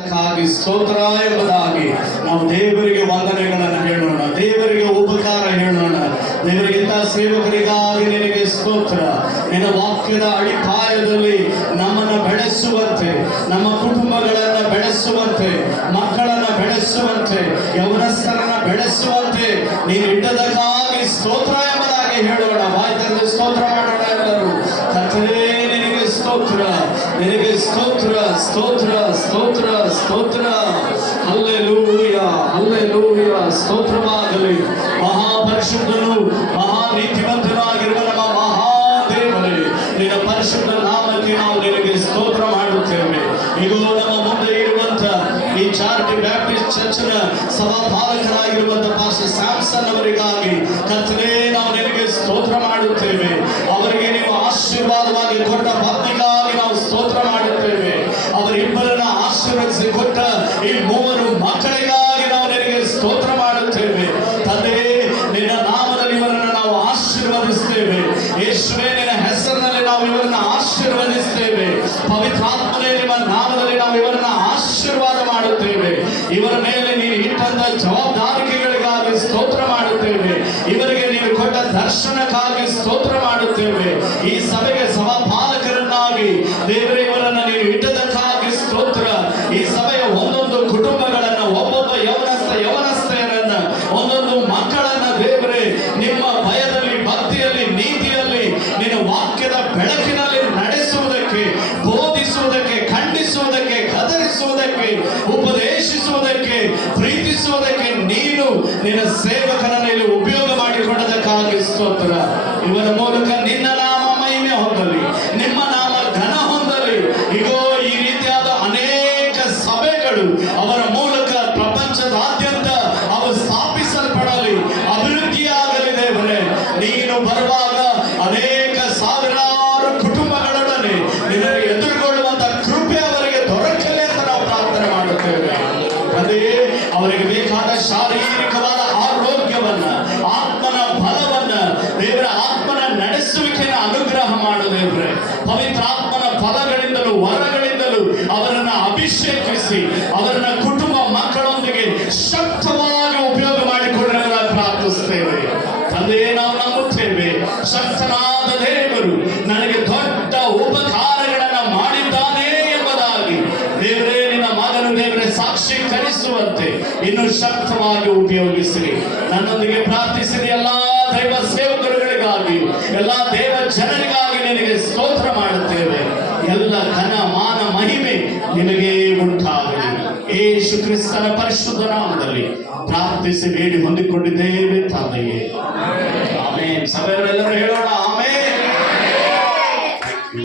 ಸ್ತೋತ್ರ ಎಂಬುದಾಗಿ ನಾವು ದೇವರಿಗೆ ವಂದನೆಗಳನ್ನು ಹೇಳೋಣ, ದೇವರಿಗೆ ಉಪಕಾರ ಹೇಳೋಣ. ದೇವರಿಗಿಂತ ಸೇವಕರಿಗಾಗಿ ನಿನಗೆ ಸ್ತೋತ್ರ. ನಿನ್ನ ವಾಕ್ಯದ ಅಡಿಪಾಯದಲ್ಲಿ ನಮ್ಮನ್ನು ಬೆಳೆಸುವಂತೆ, ನಮ್ಮ ಕುಟುಂಬಗಳನ್ನು ಬೆಳೆಸುವಂತೆ, ಮಕ್ಕಳನ್ನು ಬೆಳೆಸುವಂತೆ, ಯೌವನಸ್ಥರನ್ನ ಬೆಳೆಸುವಂತೆ ನೀನು ಇಟ್ಟದಕ್ಕಾಗಿ ಸ್ತೋತ್ರ ಎಂಬುದಾಗಿ ಹೇಳೋಣ. ಬಾಯ್ತಲ್ಲಿ ಸ್ತೋತ್ರ ಮಾಡೋಣ ಎಲ್ಲರೂ. ಕರ್ತನೇ ನಿನಗೆ ಸ್ತೋತ್ರ, ನಿನಗೆ ಸ್ತೋತ್ರ, ಸ್ತೋತ್ರ, ಸ್ತೋತ್ರ, ಸ್ತೋತ್ರ. ಹಲ್ಲೆಲೂಯ, ಹಲ್ಲೆಲೂಯ, ಸ್ತೋತ್ರವಾಗಲಿ. ಮಹಾಪರಿಶುದ್ಧನು ಮಹಾನೀತಿವಂತನಾಗಿರುವ ನಮ್ಮ ಮಹಾದೇವರೇ, ನಿನ್ನ ಪರಿಶುದ್ಧ ನಾಮಕ್ಕೆ ನಾವು ನಿನಗೆ ಸ್ತೋತ್ರ ಮಾಡುತ್ತೇವೆ. ಇದು ನಮ್ಮ ಮುಂದೆ ಇರುವಂತ ಈ ಚಾರಿಟಿ ಬ್ಯಾಪ್ಟಿಸ್ಟ್ ಚರ್ಚ್ನ ಸಭಾಪಾಲಕರಾಗಿರುವಂತ ಪಾಸ್ಟರ್ ಸ್ಯಾಮ್ಸನ್ ಅವರಿಗಾಗಿ ಕರ್ತನೇ ನಾವು ನಿನಗೆ ಸ್ತೋತ್ರ ಮಾಡುತ್ತೇವೆ. ಅವರಿಗೆ ನೀವು ಆಶೀರ್ವಾದವಾಗಿ ಕೊಟ್ಟ ಪತ್ನಿಗಾಗಿ ನಾವು ಸ್ತೋತ್ರ ಮಾಡುತ್ತೇವೆ. ಅವರಿಬ್ಬರನ್ನ ಆಶೀರ್ವದಿಸಿ ಕೊಟ್ಟ ಈ ಮೂವರು ಮಕ್ಕಳಿಗಾಗಿ ನಾವು ನಿನಗೆ ಸ್ತೋತ್ರ ಮಾಡುತ್ತೇವೆ. ತಂದೆಯೇ, ನಿನ್ನ ನಾಮದಲ್ಲಿ ಇವರನ್ನು ನಾವು ಆಶೀರ್ವದಿಸ್ತೇವೆ. ಯೇಸುವೇ, ನಿನ್ನ ಹೆಸರಿನಲ್ಲಿ ನಾವು ಇವರನ್ನ ಆಶೀರ್ವದಿಸ್ತೇವೆ. ಪವಿತ್ರಾತ್ಮನೇ, ನಿಮ್ಮ ನಾಮದಲ್ಲಿ ನಾವು ಇವರನ್ನ ಆಶೀರ್ವಾದ ಮಾಡುತ್ತೇವೆ. ಇವರ ಮೇಲೆ ನೀನು ಇಟ್ಟಂತ ಜವಾಬ್ದಾರಿಕೆಗಳಿಗಾಗಿ ಸ್ತೋತ್ರ ಮಾಡುತ್ತೇವೆ. ಇವರಿಗೆ ನೀನು ಕೊಟ್ಟ ದರ್ಶನಕ್ಕಾಗಿ ಸ್ತೋತ್ರ ಮಾಡುತ್ತೇವೆ. ಈ ಸಭೆಗೆ ಸಭಾಪಾಲಕರನ್ನಾಗಿ ದೇವರೇ ಇವರನ್ನ ನೀನು ಇಟ್ಟದಕ್ಕಾಗಿ ಸ್ತೋತ್ರ. ಈ ಸಭೆಯ ಒಂದೊಂದು ಕುಟುಂಬಗಳನ್ನ, ಒಬ್ಬೊಬ್ಬ ಯವನಸ್ಥೆಯರನ್ನ, ಒಂದೊಂದು ಮಕ್ಕಳನ್ನ ದೇವರೇ ನಿಮ್ಮ ಭಯದಲ್ಲಿ, ಭಕ್ತಿಯಲ್ಲಿ, ನೀತಿಯಲ್ಲಿ, ನಿನ್ನ ವಾಕ್ಯದ ಬೆಳಕಿನಲ್ಲಿ ನಡೆಸುವುದಕ್ಕೆ, ಬೋಧಿಸುವುದಕ್ಕೆ, ಖಂಡಿಸುವುದಕ್ಕೆ, ಗದರಿಸುವುದಕ್ಕೆ, ಉಪದೇಶಿಸುವುದಕ್ಕೆ, ಪ್ರೀತಿಸುವುದಕ್ಕೆ ನೀನು ನಿನ್ನ ಸೇವಕರನ್ನು ಇಲ್ಲಿ ಉಪಯೋಗ ಮಾಡಿಕೊಂಡದಕ್ಕಾಗಿ ಸ್ತೋತ್ರ. ಇವರ ಮೂಲಕ ನಿನ್ನ ನಾಮ ಮಹಿಮೆ ಹೊಂದಲಿ, ನಿಮ್ಮ ನಾಮ ಘನ ಹೊಂದಲಿ. ಈಗೋ ಈ ರೀತಿಯಾದ ಅನೇಕ ಸಭೆಗಳು ಅವರ ಮೂಲಕ ಪ್ರಪಂಚದಾದ್ಯಂತ ಅವು ಸ್ಥಾಪಿಸಲ್ಪಡಲಿ, ಅಭಿವೃದ್ಧಿಯಾಗಲಿ. ದೇವರೇ, ನೀನು ಬರುವಾಗ ಅನೇಕ ಸಾವಿರಾರು ಕುಟುಂಬಗಳೊಡನೆ ನಿನಗೆ ಎದುರುಗೊಳ್ಳುವಂತ ಕೃಪೆ ಅವರಿಗೆ ದೊರಕಲಿ ಅಂತ ನಾವು ಪ್ರಾರ್ಥನೆ ಮಾಡುತ್ತೇವೆ. ಅದೇ ಅವರಿಗೆ ಬೇಕಾದ ಶಾರೀರಿಕವಾದ ಆರೋಗ್ಯವನ್ನ, ಆತ್ಮನ ಬಲವನ್ನ, ದೇವರ ಆತ್ಮನ ನಡೆಸುವಿಕೆಯನ್ನು ಅನುಗ್ರಹ ಮಾಡು ದೇವರೇ. ಪವಿತ್ರಾತ್ಮನ ಫಲಗಳಿಂದಲೂ ವರಗಳಿಂದಲೂ ಅವರನ್ನ ಅಭಿಷೇಕಿಸಿ ಅವರನ್ನ ಕುಟುಂಬ ಮಕ್ಕಳೊಂದಿಗೆ ಶಕ್ತವಾಗಿ ಉಪಯೋಗ ಮಾಡಿಕೊಳ್ಳಲು ಪ್ರಾರ್ಥಿಸ್ತೇವೆ. ತಂದೆಯೇ, ನಾವು ನಂಬುತ್ತೇವೆ, ಶಕ್ತನಾದ ದೇವರು ನನಗೆ ದೊಡ್ಡ ಉಪಕಾರಗಳನ್ನ ಮಾಡಿದ್ದಾನೆ ಎಂಬುದಾಗಿ. ದೇವರೇ, ನಿನ್ನ ಮಗನು ದೇವರೇ ಸಾಕ್ಷೀಕರಿಸುವಂತೆ ಇನ್ನು ಶಕ್ತವಾಗಿ ಉಪಯೋಗಿಸಿರಿ. ನನ್ನೊಂದಿಗೆ ಪ್ರಾರ್ಥಿಸಿದ ಎಲ್ಲಾ ದೈವ ಸೇವಕರುಗಳಿಗಾಗಿ, ಎಲ್ಲಾ ದೇವ ಜನರಿಗಾಗಿ ನಿನಗೆ ಸ್ತೋತ್ರ ಮಾಡುತ್ತೇವೆ. ಎಲ್ಲ ಘನ ಮಾನ ಮಹಿಮೆ ನಿನಗೆ ಉಂಟಾಗಲಿ. ಯೇಸು ಕ್ರಿಸ್ತನ ಪರಿಶುದ್ಧ ನಾಮದಲ್ಲಿ ಪ್ರಾರ್ಥಿಸಿ ಬೇಡಿ ಹೊಂದಿಕೊಂಡಿದ್ದೇವೆ ತಂದೆಯೇ, ಆಮೆನ್. ಸಭೆಯವರೆಲ್ಲರೂ ಹೇಳೋಣ.